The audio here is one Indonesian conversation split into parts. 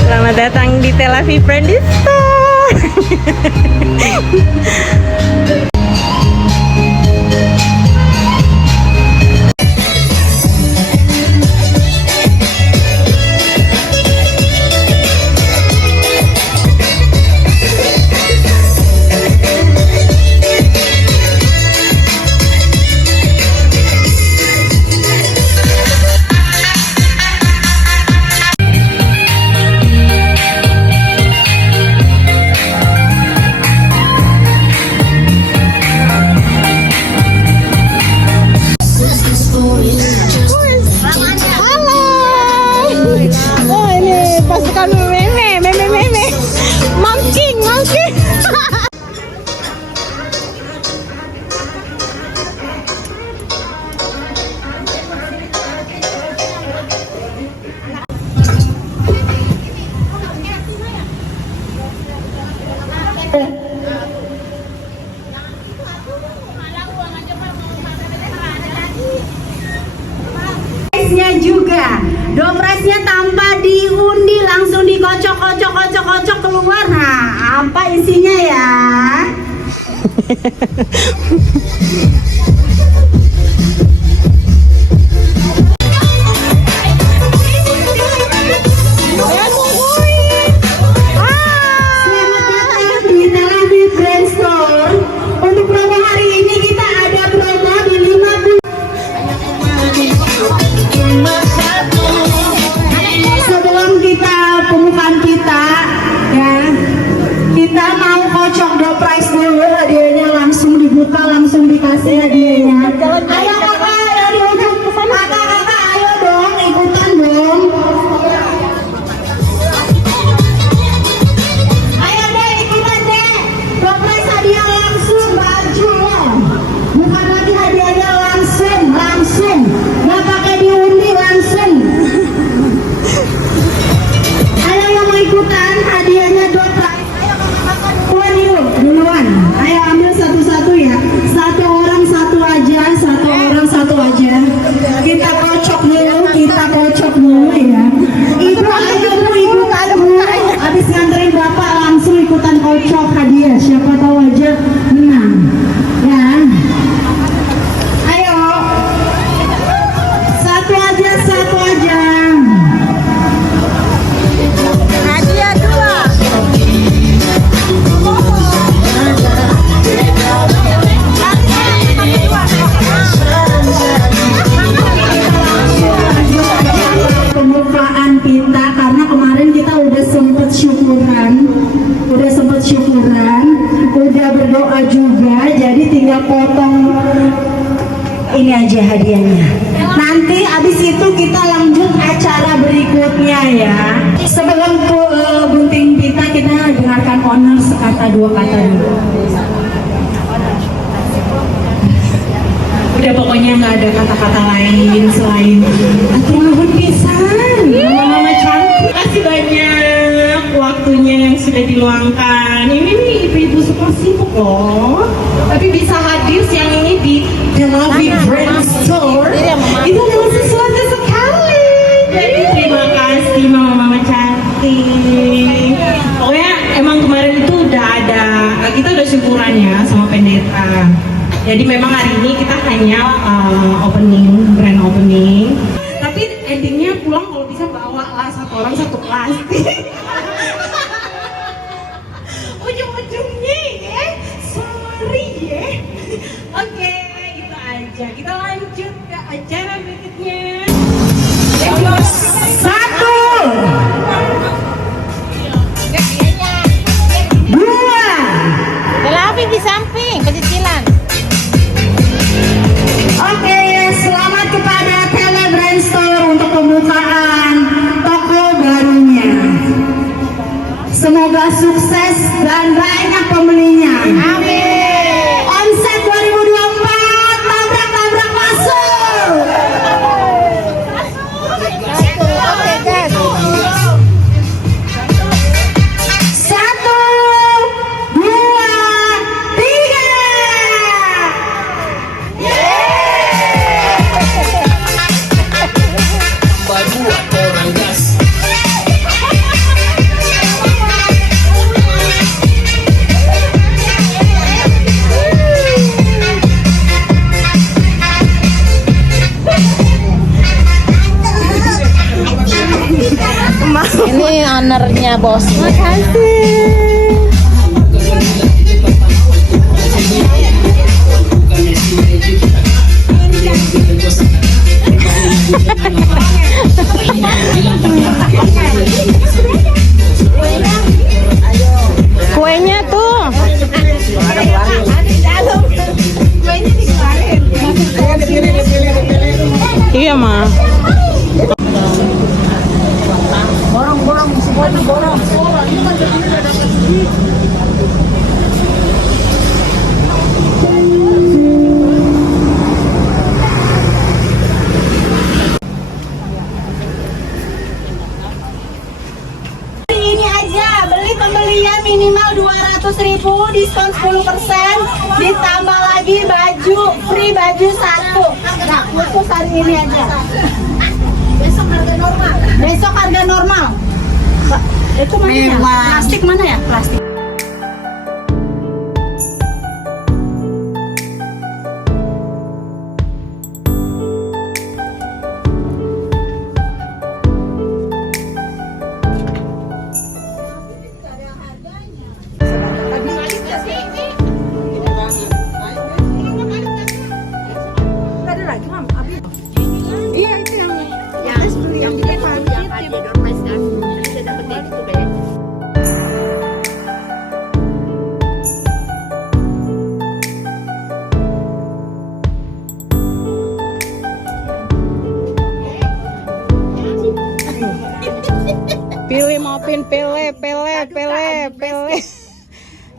Selamat datang di Tel Aviv Branding Store. Juga dompresnya tanpa diundi, langsung dikocok keluar. Nah, apa isinya ya? Selamat datang di Tel Aviv Brand Store. Untuk promo hari ini kita ada promo di 50. Sebelum kita pembukaan kita, ya, kita mau kocok door prize dulu. Hadiahnya langsung dibuka, langsung dikasih hadiahnya. Ayo kakak, dari ujung ke sana. Kakak, ayo dong, ikutan dong. Ayo deh, ikutan deh. Door prize hadiah langsung baju. Bukan lagi hadiahnya langsung. Nggak pakai diundi, langsung. Ayo yang mau ikutan hadiahnya door prize. Ayo kakak duluan. Ayo ambil satu-satu ya. Satu orang satu aja. Kita kocok dulu ya. Ibu ayo ikutan dulu. Habis nganterin bapak langsung ikutan kocok hadiah. Siapa tahu aja menang. Ya. Ayo. Satu aja. Hadiah 2. Pembukaan kita karena kemarin kita udah sempet syukuran, udah berdoa juga, jadi tinggal potong ini aja hadiahnya. Nanti abis itu kita lanjut acara berikutnya ya. Sebelum bunting pita kita dengarkan owner sekata dua kata dulu. Udah pokoknya nggak ada kata-kata lain selain atur nuhun pisan. Mama cantik, kasih banyak waktunya yang sudah diluangkan. Ini nih ibu-ibu super sibuk loh, tapi bisa hadir siang ini di Tel Aviv Brand Store. Itu adalah sesuatu sekali. Jadi terima kasih mama cantik. Pokoknya emang kemarin itu udah ada, kita udah syukuran ya sama pendeta. Jadi memang hari ini kita hanya grand opening. Tapi endingnya pulang kalau bisa bawa lah satu orang satu plastik. Ujung-ujungnya ya, sorry ya. Oke, itu aja. Kita lanjut ke acara berikutnya. Satu, dua. Tel Aviv di samping, pesisilan. Oke, selamat kepada Tele Brand Store untuk pembukaan toko barunya. Semoga sukses dan banyak pembelinya. Amin. Omset 2024 tabrak masuk. Oke, guys. partnernya bos. Makasih. Kuenya tuh. Iya mah. Borong semuanya borong. Ini aja, beli pembelian minimal 200.000, diskon 10%, ditambah lagi baju, free baju 1. Nah, khusus hari ini aja. Besok harga normal. Besok harga normal. Itu mana ya? Plastik mana ya? Plastik. Pilih mau pin pele.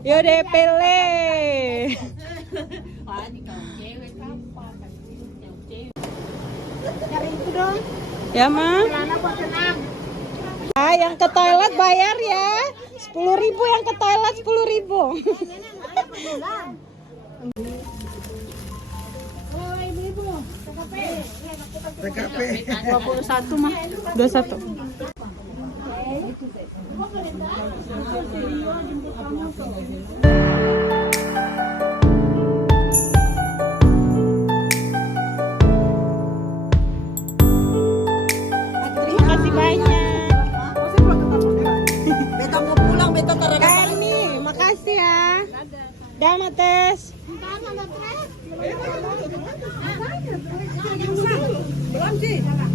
Yaudah pele. Ya mah. Ah, yang ke toilet bayar ya. 10.000 yang ke toilet 10.000. TKP. 21 mah. 21. Terima kasih banyak. Beta mau pulang, beta Nih, makasih ya. Dah, Mates.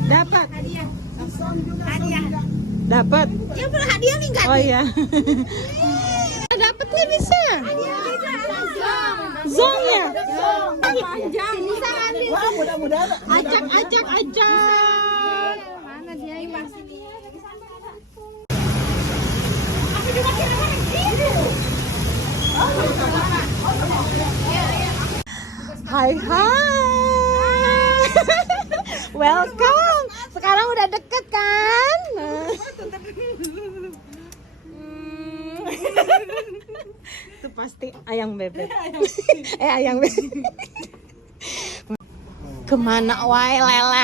Dapat. Dapat. Ya belum hadiah nih enggak? Oh iya. Dapat nih bisa. Zongnya. Panjang. Bisa ambil. Wah, mudah-mudahan. Ajak. Mana dia ini? Hai. Welcome. Sekarang udah deket kan? Itu pasti ayang bebek. Ayang bebek. Kemana wae Lelan?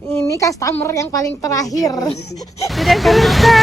Ini customer yang paling terakhir. Sudah selesai.